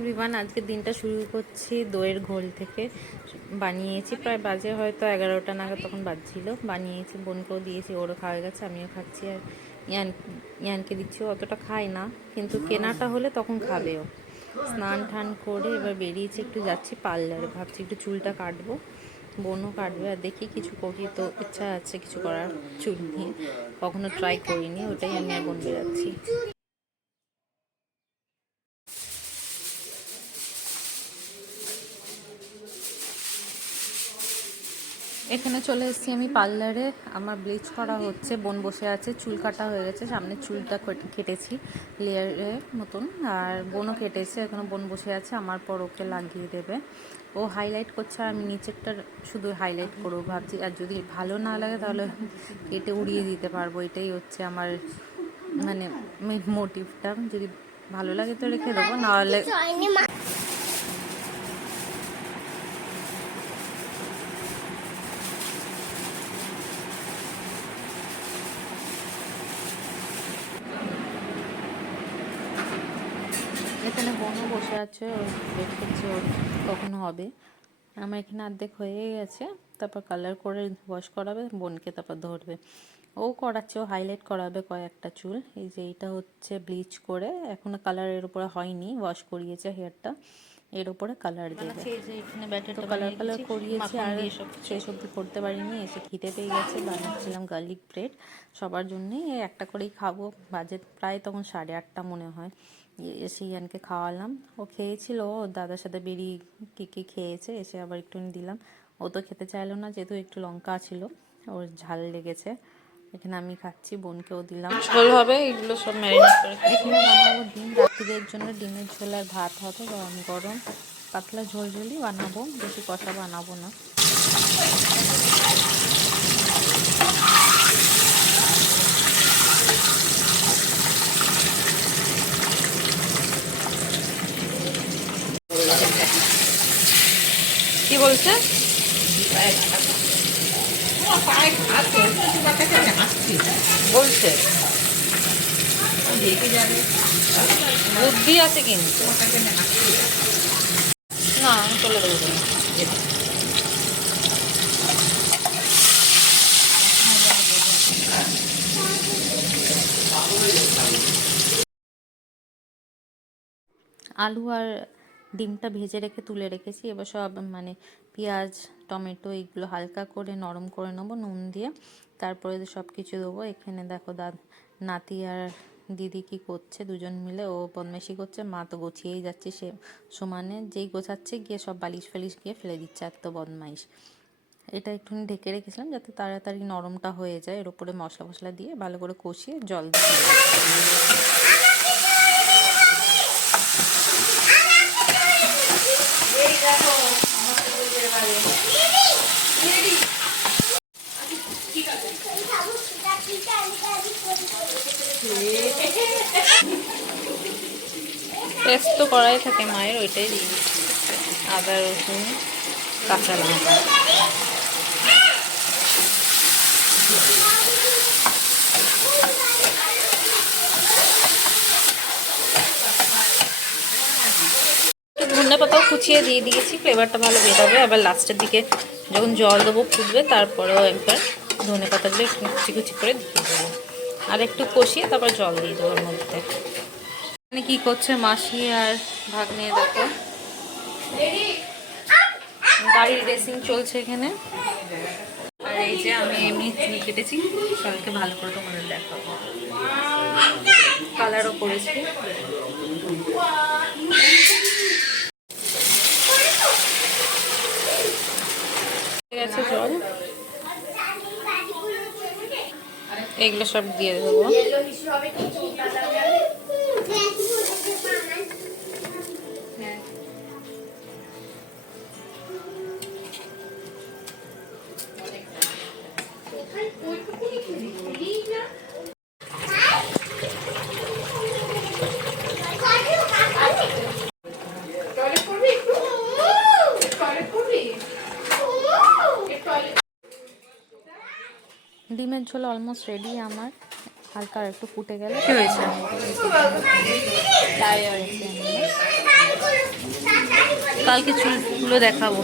Everyone, আজকের দিনটা শুরু করছি দইয়ের ঘোল থেকে। বানিয়েছি প্রায় বাজে হয়তো 11টা নাগাদ, তখন বাজছিল। বানিয়েছি, বোনকেও দিয়েছি, ওরও খাওয়া গেছে, আমিও খাচ্ছি। আর ইয়ানকে দিচ্ছি। অতটা খাই না, কিন্তু কেনাটা হলে তখন খাবে ও। স্নান টান করে এবার বেরিয়েছি, একটু যাচ্ছি পার্লারে। ভাবছি একটু চুলটা কাটবো, বোনও কাটবে। আর দেখি কিছু করি, তো ইচ্ছা আছে কিছু করার চুল নিয়ে। কখনো ট্রাই করিনি, ওটাই আমি আর বোন বেরাচ্ছি। এখানে চলে এসেছি আমি পার্লারে। আমার ব্লিচ করা হচ্ছে, বোন বসে আছে, চুল কাটা হয়ে গেছে। সামনে চুলটা কেটেছি লেয়ারের মতন, আর বোনও কেটেছে। এখন বোন বসে আছে, আমার পর ওকে লাগিয়ে দেবে। ও হাইলাইট করছে, আর আমি নিচেরটা শুধু হাইলাইট করবো ভাবছি। আর যদি ভালো না লাগে তাহলে কেটে উড়িয়ে দিতে পারবো। এটাই হচ্ছে আমার মানে মোটিভটা। যদি ভালো লাগে তো রেখে দেবো, নাহলে এখানে বোনও বসে আছে, ওর ওয়েট করছে ওর কখন হবে। আমার এখানে অর্ধেক হয়ে গেছে। তারপর কালার করে ওয়াশ করাবে, বোনকে তারপর ধরবে। ও করাচ্ছে, ও হাইলাইট করাবে কয়েকটা চুল। এই যে এইটা হচ্ছে ব্লিচ করে, এখনো কালারের উপরে হয়নি, ওয়াশ করিয়েছে হেয়ারটা, এর উপরে কালার দেবে। তো কালার করিয়েছি, আর সেই সবজি করতে পারিনি। এসে খিদে পেয়ে গেছে, বানাচ্ছিলাম গার্লিক ব্রেড সবার জন্যই। একটা করেই খাবো। বাজে প্রায় তখন 8:30 মনে হয়। এসে ইয়ানকে খাওয়ালাম, ও খেয়েছিল। ওর দাদার সাথে বেরিয়ে কী খেয়েছে, এসে আবার একটু দিলাম। ও তো খেতে চাইলো না, যেহেতু একটু লঙ্কা ছিল, ওর ঝাল লেগেছে। এখানে আমি খাচ্ছি, বোনকেও দিলাম। ঝোল হবে, এগুলো সব ম্যারিনেট করে এখানে বানাবো ডিম। রাত্রিদের জন্য ডিমের ঝোল আর ভাত হবে গরম গরম। পাতলা ঝোলঝোলই বানাবো, বেশি কষা বানাবো না। কি বলছে? বলছে বুদ্ধি আছে কিন্তু না, আমি চলে দেবো। আলু আর ডিমটা ভেজে রেখে তুলে রেখেছি। এবার সব মানে পেঁয়াজ, টমেটো এগুলো হালকা করে নরম করে নেবো নুন দিয়ে। তারপরে সব কিছু দেবো। এখানে দেখো নাতি আর দিদি কি করছে, দুজন মিলে। ও বদমাইশি করছে, মা তো গোছিয়েই যাচ্ছে সে সমানে। যেই গোছাচ্ছে গিয়ে সব বালিশ ফালিশ গিয়ে ফেলে দিচ্ছে, এত বদমাইশ। এটা একটুখানি ঢেকে রেখেছিলাম যাতে তাড়াতাড়ি নরমটা হয়ে যায়। এর উপরে মশলা ফসলা দিয়ে ভালো করে কষিয়ে জল দিয়ে পেস্ট তো করাই থাকে মায়ের, ওইটাই দিয়ে আদা রসুন কাঁচা লঙ্কা। ধনে পাতাও কুচিয়ে দিয়ে দিয়েছি, ফ্লেভারটা ভালো বেরোবে। আবার লাস্টের দিকে যখন জল দেবো ফুটবে, তারপরেও একবার ধনে পাতাগুলো একটু কুচি কুচি করে দিয়ে দেবো। আর একটু কষিয়ে তারপর জল দিয়ে দেবো ওর মধ্যে। এখানে কী করছে মাসি আর ভাগ্নে, দেখো গাড়ির রেসিং চলছে এখানে। আর এই যে আমি এমনি চুল কেটেছি, সবাইকে ভালো করে তোমাদের দেখাবো। কালারও করেছি। গেছে জল, এগুলো সব দিয়ে দেবো। ডিমের ঝোল অলমোস্ট রেডি আমার। হালকা আর একটু ফুটে গেলে কি হয়েছে, তাই হয়েছে। কালকে চুল খুলে দেখাবো।